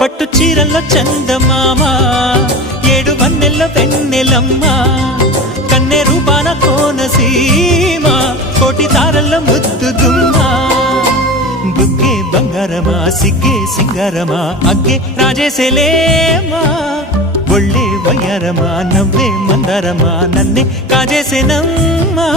పట్టు చీరల్లో చందమామ ఏడు వన్నెల్లో వెన్నెలమ్మ కన్నె రూపాన కోనసీమ కోటి తారల్లో ముద్దుగుమ్మ బుగ్గే బంగారమా సిగ్గే సింగారమా అగ్గే రాజేసేలేమా ఒళ్ళే వయ్యారమా నవ్వే మందారమా నన్నే కాజేసేనమ్మా